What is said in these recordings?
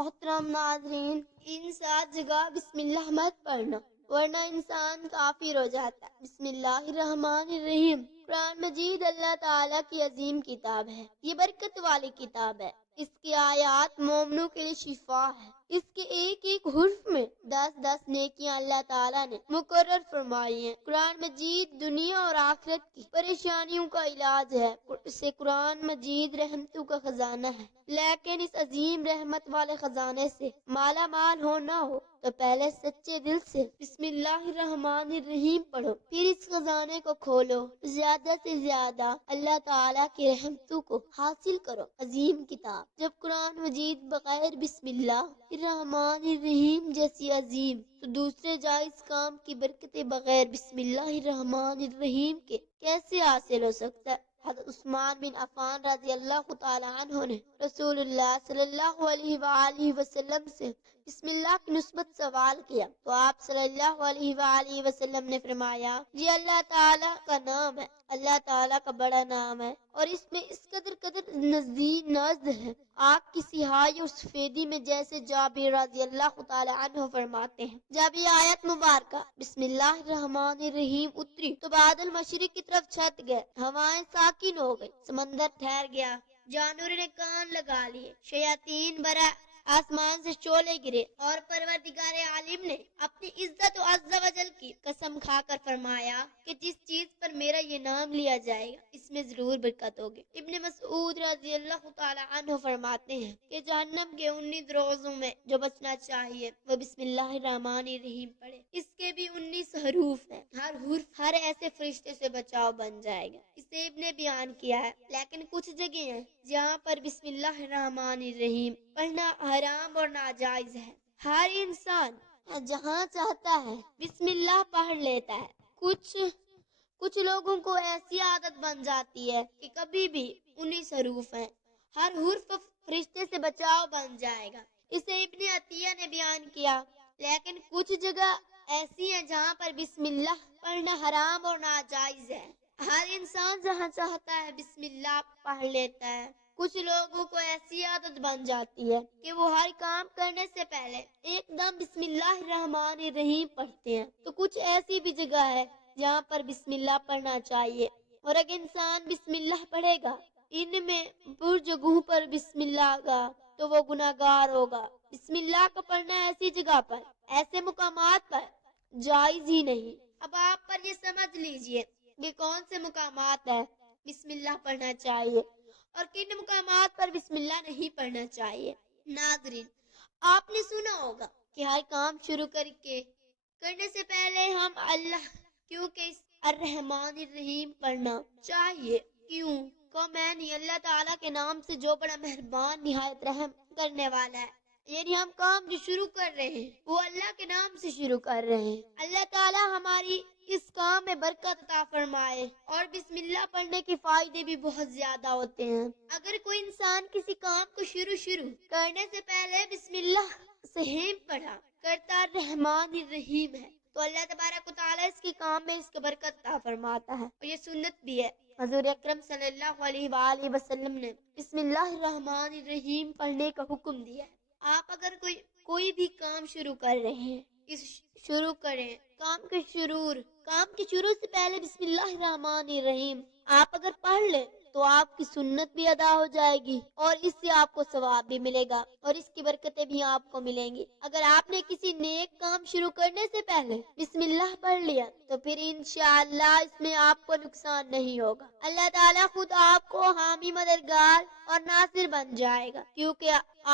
محترم ناظرین، ان 7 جگہ بسم اللہ مت پڑھنا ورنہ انسان کافر ہو جاتا ہے۔ بسم اللہ الرحمن الرحیم۔ قرآن مجید اللہ تعالیٰ کی عظیم کتاب ہے، یہ برکت والی کتاب ہے۔ اس کی آیات مومنوں کے لیے شفا ہے۔ اس کے ایک ایک حرف میں 10 نیکیاں اللہ تعالیٰ نے مقرر فرمائی ہیں۔ قرآن مجید دنیا اور آخرت کی پریشانیوں کا علاج ہے۔ اسے قرآن مجید رحمتوں کا خزانہ ہے، لیکن اس عظیم رحمت والے خزانے سے مالا مال ہونا ہو تو پہلے سچے دل سے بسم اللہ الرحمن الرحیم پڑھو، پھر اس خزانے کو کھولو، زیادہ سے زیادہ اللہ تعالیٰ کی رحمتوں کو حاصل کرو۔ عظیم کتاب جب قرآن مجید بغیر بسم اللہ الرحمن الرحیم جیسی عظیم تو دوسرے جائز کام کی برکتیں بغیر بسم اللہ الرحمن الرحیم کے کیسے حاصل ہو سکتا ہے؟ حضرت عثمان بن عفان رضی اللہ تعالی عنہ نے رسول اللہ صلی اللہ علیہ وآلہ وسلم سے بسم اللہ کی نسبت سوال کیا تو آپ صلی اللہ علیہ وآلہ وسلم نے فرمایا، یہ اللہ تعالیٰ کا نام ہے، اللہ تعالیٰ کا بڑا نام ہے اور اس میں اس قدر نزد ہے آگ کی سیاہی اور سفیدی میں، جیسے جابر رضی اللہ تعالی عنہ فرماتے ہیں جب یہ آیت مبارکہ بسم اللہ الرحمن الرحیم اتری تو بادل مشرق کی طرف چھت گئے، ہوائیں ساکن ہو گئی، سمندر ٹھہر گیا، جانوروں نے کان لگا لیے، شیاطین برا آسمان سے شعلے گرے اور پروردگار عالم نے اپنی عزت و عز و جل کی قسم کھا کر فرمایا کہ جس چیز پر میرا یہ نام لیا جائے گا اس میں ضرور برکت ہوگی۔ ابن مسعود رضی اللہ تعالی عنہ فرماتے ہیں کہ جہنم کے 19 روزوں میں جو بچنا چاہیے وہ بسم اللہ الرحمن الرحیم پڑھے۔ اس کے بھی 19 حروف ہیں، ہر حرف ہر ایسے فرشتے سے بچاؤ بن جائے گا، اسے ابن نے بیان کیا ہے۔ لیکن کچھ جگہ ہیں جہاں پر بسم اللہ الرحمن الرحیم پڑھنا حرام اور ناجائز ہے۔ ہر انسان جہاں چاہتا ہے بسم اللہ پڑھ لیتا ہے۔ کچھ لوگوں کو ایسی عادت بن جاتی ہے کہ کبھی بھی 19 حروف ہیں، ہر حرف فرشتے سے بچاؤ بن جائے گا، اسے ابن عطیہ نے بیان کیا۔ لیکن کچھ جگہ ایسی ہیں جہاں پر بسم اللہ پڑھنا حرام اور ناجائز ہے۔ ہر انسان جہاں چاہتا ہے بسم اللہ پڑھ لیتا ہے۔ کچھ لوگوں کو ایسی عادت بن جاتی ہے کہ وہ ہر کام کرنے سے پہلے ایک دم بسم اللہ الرحمن الرحیم پڑھتے ہیں، تو کچھ ایسی بھی جگہ ہے جہاں پر بسم اللہ پڑھنا چاہیے، اور اگر انسان بسم اللہ پڑھے گا ان میں جگہوں پر بسم اللہ کا تو وہ گناہگار ہوگا۔ بسم اللہ کا پڑھنا ایسی جگہ پر، ایسے مقامات پر جائز ہی نہیں۔ اب آپ پر یہ سمجھ لیجئے کہ کون سے مقامات ہیں بسم اللہ پڑھنا چاہیے اور کن مقامات پر بسم اللہ نہیں پڑھنا چاہیے۔ ناظرین، آپ نے سنا ہوگا کہ ہر کام شروع کرنے سے پہلے ہم اللہ کیونکہ الرحمن الرحیم پڑھنا چاہیے۔ کیوں؟ میں نہیں، اللہ تعالیٰ کے نام سے جو بڑا مہربان نہایت رحم کرنے والا ہے، یعنی ہم کام جو شروع کر رہے ہیں وہ اللہ کے نام سے شروع کر رہے ہیں۔ اللہ تعالیٰ ہماری اس کام میں برکت عطا فرمائے، اور بسم اللہ پڑھنے کے فائدے بھی بہت زیادہ ہوتے ہیں۔ اگر کوئی انسان کسی کام کو شروع کرنے سے پہلے بسم اللہ سے پڑھا کرتا الرحمن الرحیم ہے تو اللہ تبارک و تعالیٰ اس کے کام میں اس کی برکت عطا فرماتا ہے، اور یہ سنت بھی ہے۔ حضور اکرم صلی اللہ علیہ وآلہ وسلم نے بسم اللہ الرحمن الرحیم پڑھنے کا حکم دیا ہے۔ آپ اگر کوئی بھی کام شروع کر رہے ہیں، شروع کریں کام کے شروع سے پہلے بسم اللہ الرحمن الرحیم آپ اگر پڑھ لیں تو آپ کی سنت بھی ادا ہو جائے گی اور اس سے آپ کو ثواب بھی ملے گا اور اس کی برکتیں بھی آپ کو ملیں گی۔ اگر آپ نے کسی نیک کام شروع کرنے سے پہلے بسم اللہ پڑھ لیا تو پھر انشاءاللہ اس میں آپ کو نقصان نہیں ہوگا، اللہ تعالیٰ خود آپ کو حامی مددگار اور ناصر بن جائے گا، کیونکہ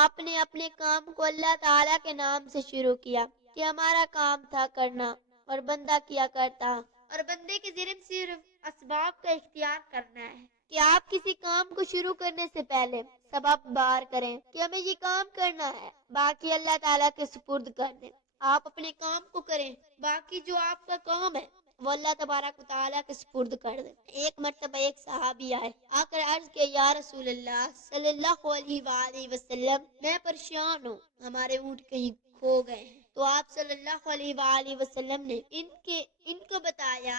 آپ نے اپنے کام کو اللہ تعالیٰ کے نام سے شروع کیا کہ ہمارا کام تھا کرنا اور بندہ کیا کرتا، اور بندے کے ذمہ صرف اسباب کا اختیار کرنا ہے کہ آپ کسی کام کو شروع کرنے سے پہلے سبب بار کریں کہ ہمیں یہ کام کرنا ہے، باقی اللہ تعالیٰ کے سپرد کر دیں۔ آپ اپنے کام کو کریں، باقی جو آپ کا کام ہے وہ اللہ تبارک و تعالیٰ کے سپرد کر دیں۔ ایک مرتبہ ایک صحابی آئے، آ کر عرض کیا، یا رسول اللہ صلی اللہ علیہ وآلہ وسلم، میں پریشان ہوں، ہمارے اونٹ کہیں کھو گئے ہیں۔ تو آپ صلی اللہ علیہ وآلہ وسلم نے ان کو بتایا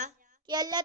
کہ اللہ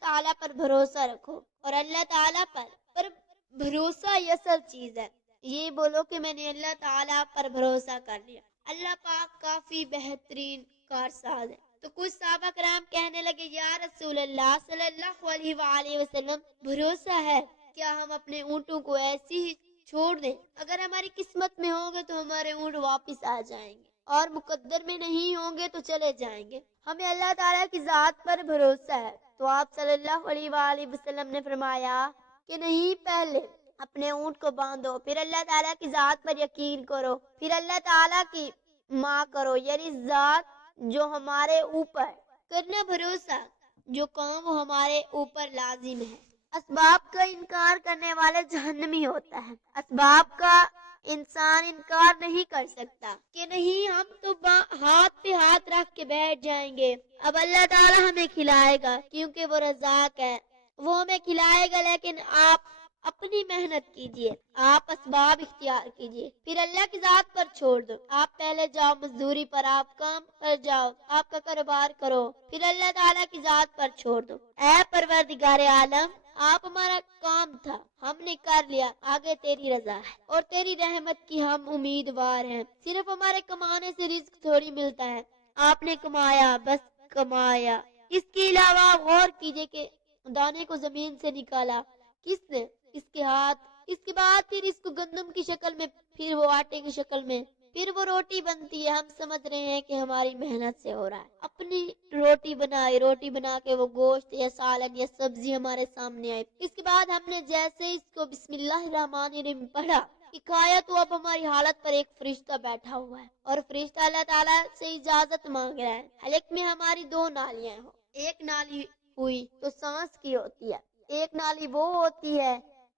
تعالیٰ پر بھروسہ رکھو، اور اللہ تعالیٰ پر بھروسہ یہ اصل چیز ہے، یہ بولو کہ میں نے اللہ تعالیٰ پر بھروسہ کر لیا۔ اللہ پاک کافی بہترین کارساز ہے۔ تو کچھ صحابہ کرام کہنے لگے یا رسول اللہ صلی اللہ علیہ وآلہ وسلم بھروسہ ہے، کیا ہم اپنے اونٹوں کو ایسی ہی چھوڑ دیں؟ اگر ہماری قسمت میں ہوں گے تو ہمارے اونٹ واپس آ جائیں گے، اور مقدر میں نہیں ہوں گے تو چلے جائیں گے۔ ہمیں اللہ تعالیٰ کی ذات پر بھروسہ ہے۔ تو آپ صلی اللہ علیہ وآلہ وسلم نے فرمایا کہ نہیں، پہلے اپنے اونٹ کو باندھو، پھر اللہ تعالیٰ کی ذات پر یقین کرو، پھر اللہ تعالیٰ کی ماں کرو، یعنی ذات جو ہمارے اوپر کرنا بھروسہ، جو کام وہ ہمارے اوپر لازم ہے۔ اسباب کا انکار کرنے والے جہنمی ہوتا ہے۔ اسباب کا انسان انکار نہیں کر سکتا کہ نہیں ہم تو ہاتھ پہ ہاتھ رکھ کے بیٹھ جائیں گے، اب اللہ تعالیٰ ہمیں کھلائے گا کیونکہ وہ رزاق ہے، وہ ہمیں کھلائے گا، لیکن آپ اپنی محنت کیجئے، آپ اسباب اختیار کیجئے، پھر اللہ کی ذات پر چھوڑ دو۔ آپ پہلے جاؤ مزدوری پر، آپ کام پر جاؤ، آپ کا کاروبار کرو، پھر اللہ تعالیٰ کی ذات پر چھوڑ دو۔ اے پروردگار عالم، آپ ہمارا کام تھا، ہم نے کر لیا، آگے تیری رضا ہے اور تیری رحمت کی ہم امیدوار ہیں۔ صرف ہمارے کمانے سے رزق تھوڑی ملتا ہے، آپ نے کمایا، بس کمایا۔ اس کے علاوہ غور کیجئے کہ دانے کو زمین سے نکالا کس نے؟ اس کے ہاتھ۔ اس کے بعد پھر اس کو گندم کی شکل میں، پھر وہ آٹے کی شکل میں، پھر وہ روٹی بنتی ہے۔ ہم سمجھ رہے ہیں کہ ہماری محنت سے ہو رہا ہے۔ اپنی روٹی بنائی، روٹی بنا کے وہ گوشت یا سالن یا سبزی ہمارے سامنے آئی۔ اس کے بعد ہم نے جیسے اس کو بسم اللہ الرحمن الرحیم پڑھا، کھایا، تو اب ہماری حالت پر ایک فرشتہ بیٹھا ہوا ہے اور فرشتہ اللہ تعالیٰ سے اجازت مانگ رہا ہے۔ حلق میں ہماری دو نالیاں ہوں، ایک نالی ہوئی تو سانس کی ہوتی ہے، ایک نالی وہ ہوتی ہے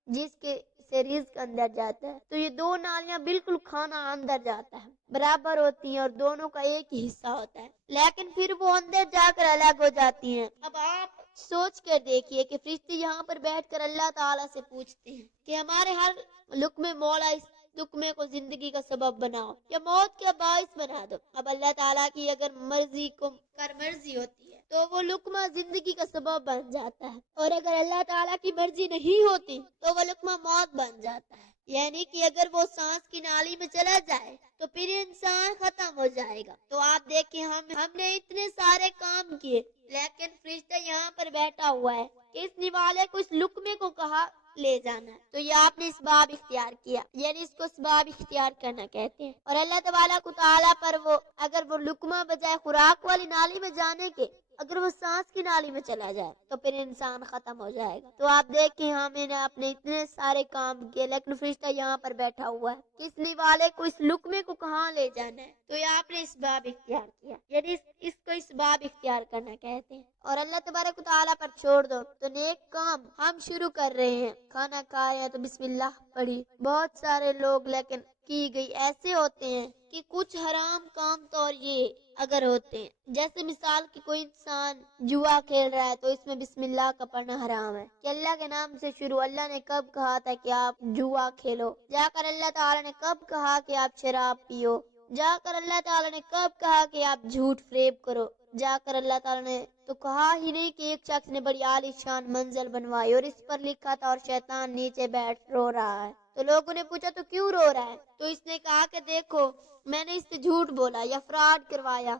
جس کے سے رزق اندر جاتا ہے۔ تو یہ دو نالیاں بالکل کھانا اندر جاتا ہے برابر ہوتی ہیں اور دونوں کا ایک ہی حصہ ہوتا ہے، لیکن پھر وہ اندر جا کر الگ ہو جاتی ہیں۔ اب آپ سوچ کر دیکھیے کہ فرشتے یہاں پر بیٹھ کر اللہ تعالیٰ سے پوچھتے ہیں کہ ہمارے ہر لقمے مولا اس لقمے کو زندگی کا سبب بناؤ یا موت کا باعث بنا دو۔ اب اللہ تعالیٰ کی اگر مرضی کو مرضی ہوتی ہے تو وہ لقمہ زندگی کا سبب بن جاتا ہے، اور اگر اللہ تعالیٰ کی مرضی نہیں ہوتی تو وہ لقمہ موت بن جاتا ہے، یعنی کہ اگر وہ سانس کی نالی میں چلا جائے تو پھر انسان ختم ہو جائے گا۔ تو آپ دیکھیں ہم نے اتنے سارے کام کیے، لیکن فرشتہ یہاں پر بیٹھا ہوا ہے کہ اس نوالے کو اس لقمے کو کہاں لے جانا ہے۔ تو یہ آپ نے اسباب اختیار کیا، یعنی اس کو اسباب اختیار کرنا کہتے ہیں۔ اور اللہ تبارک و تعالیٰ پر وہ اگر وہ لقمہ بجائے خوراک والی نالی میں جانے کے اگر وہ سانس کی نالی میں چلا جائے تو پھر انسان ختم ہو جائے گا۔ تو آپ دیکھیں ہمیں نے اپنے اتنے سارے کام کیے، لیکن فرشتہ یہاں پر بیٹھا ہوا ہے کہ اس نوالے کو اس لقمے کو کہاں لے جانا ہے۔ تو یہ آپ نے اسباب اختیار کیا، یعنی اس کو اسباب اختیار کرنا کہتے ہیں۔ اور اللہ تبارک و تعالیٰ پر چھوڑ دو۔ تو نیک کام ہم شروع کر رہے ہیں، کھانا کھایا تو بسم اللہ پڑھی، بہت سارے لوگ لیکن کی گئی ایسے ہوتے ہیں کہ کچھ حرام کام تو اور یہ اگر ہوتے ہیں، جیسے مثال کہ کوئی انسان جوا کھیل رہا ہے تو اس میں بسم اللہ کا پڑھنا حرام ہے کہ اللہ کے نام سے شروع۔ اللہ نے کب کہا تھا کہ آپ جوا کھیلو؟ جا کر اللہ تعالیٰ نے کب کہا کہ آپ شراب پیو؟ جا کر اللہ تعالیٰ نے کب کہا کہ آپ جھوٹ فریب کرو؟ جا کر اللہ تعالیٰ نے تو کہا ہی نہیں کہ ایک شخص نے بڑی عالی شان منزل بنوائی اور اس پر لکھا تھا اور شیطان نیچے بیٹھ رو رہا ہے۔ تو لوگوں نے پوچھا تو کیوں رو رہا ہے؟ تو اس نے کہا کہ دیکھو میں نے اس سے جھوٹ بولا یا فراڈ کروایا،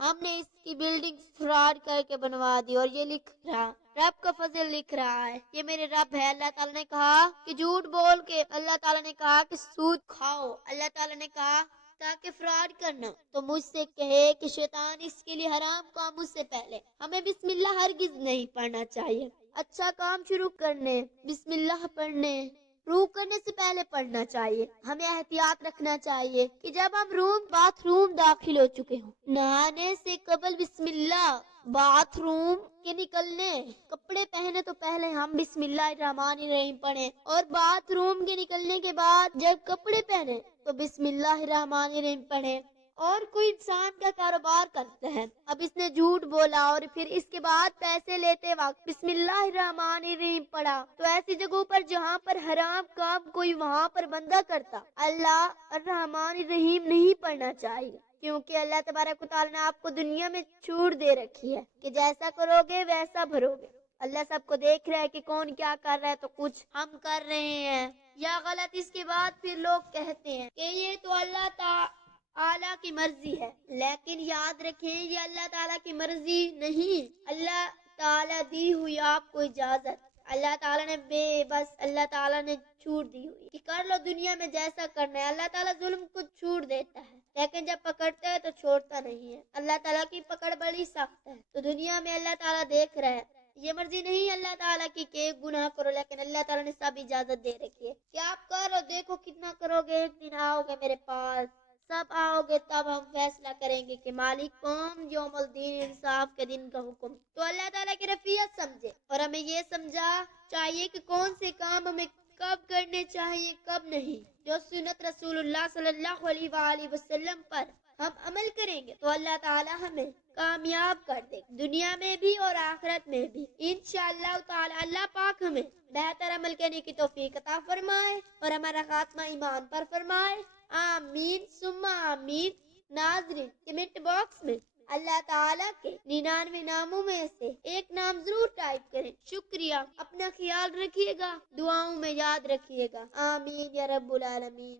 ہم نے اس کی بلڈنگ فراڈ کر کے بنوا دی، اور یہ لکھ رہا رب کا فضل لکھ رہا ہے، یہ میرے رب ہے۔ اللہ تعالیٰ نے کہا کہ جھوٹ بول کے، اللہ تعالیٰ نے کہا کہ سود کھاؤ، اللہ تعالیٰ نے کہا تاکہ فراڈ کرنا، تو مجھ سے کہے کہ شیطان اس کے لیے حرام کام مجھ سے پہلے۔ ہمیں بسم اللہ ہرگز نہیں پڑھنا چاہیے۔ اچھا کام شروع کرنے، بسم اللہ پڑھنے، روح کرنے سے پہلے پڑھنا چاہیے۔ ہمیں احتیاط رکھنا چاہیے کہ جب ہم باتھ روم داخل ہو چکے ہوں، نہانے سے قبل بسم اللہ، باتھ روم کے نکلنے کپڑے پہنے تو پہلے ہم بسم اللہ الرحمن الرحیم پڑھیں، اور باتھ روم کے نکلنے کے بعد جب کپڑے پہنے تو بسم اللہ الرحمن الرحیم پڑھیں۔ اور کوئی انسان کا کاروبار کرتا ہے، اب اس نے جھوٹ بولا اور پھر اس کے بعد پیسے لیتے وقت بسم اللہ الرحمن الرحیم پڑھا، تو ایسی جگہوں پر جہاں پر حرام کام کوئی وہاں پر بندہ کرتا، اللہ الرحمن الرحیم نہیں پڑھنا چاہیے، کیونکہ اللہ تبارک و تعالیٰ نے آپ کو دنیا میں چھوٹ دے رکھی ہے کہ جیسا کرو گے ویسا بھرو گے۔ اللہ سب کو دیکھ رہا ہے کہ کون کیا کر رہا ہے تو کچھ ہم کر رہے ہیں یا غلط. اس کے بعد پھر لوگ کہتے ہیں کہ یہ تو اللہ تعالیٰ کی مرضی ہے، لیکن یاد رکھیں یہ اللہ تعالیٰ کی مرضی نہیں، اللہ تعالیٰ دی ہوئی آپ کو اجازت. اللہ تعالیٰ نے بس اللہ تعالیٰ نے چھوٹ دی ہوئی کہ کر لو دنیا میں جیسا کرنا ہے. اللہ تعالیٰ ظلم کو چھوٹ دیتا ہے لیکن جب پکڑتا ہے تو چھوڑتا نہیں ہے. اللہ تعالیٰ کی پکڑ بڑی سخت ہے. تو دنیا میں اللہ تعالیٰ دیکھ رہا ہے، یہ مرضی نہیں اللہ تعالیٰ کی کہ ایک گناہ کرو، لیکن اللہ تعالیٰ نے سب اجازت دے رکھی ہے کہ آپ کرو، دیکھو کتنا کرو گے. ایک دن آؤ گے میرے پاس، سب آؤ گے، تب ہم فیصلہ کریں گے کہ مالک کون، یوم الدین، انصاف کے دن کا حکم. تو اللہ تعالیٰ کی رفیت سمجھے اور ہمیں یہ سمجھا چاہیے کہ کون سے کام ہمیں کب کرنے چاہیے کب نہیں. جو سنت رسول اللہ صلی اللہ علیہ وآلہ وسلم پر ہم عمل کریں گے تو اللہ تعالیٰ ہمیں کامیاب کر دے دنیا میں بھی اور آخرت میں بھی انشاءاللہ تعالیٰ. اللہ پاک ہمیں بہتر عمل کرنے کی توفیق عطا فرمائے اور ہمارا خاتمہ ایمان پر فرمائے. آمین ثم آمین. ناظرین کمنٹ باکس میں اللہ تعالیٰ کے 99 ناموں میں سے ایک نام ضرور ٹائپ کریں. شکریہ. اپنا خیال رکھیے گا، دعاؤں میں یاد رکھیے گا. آمین یا رب العالمین.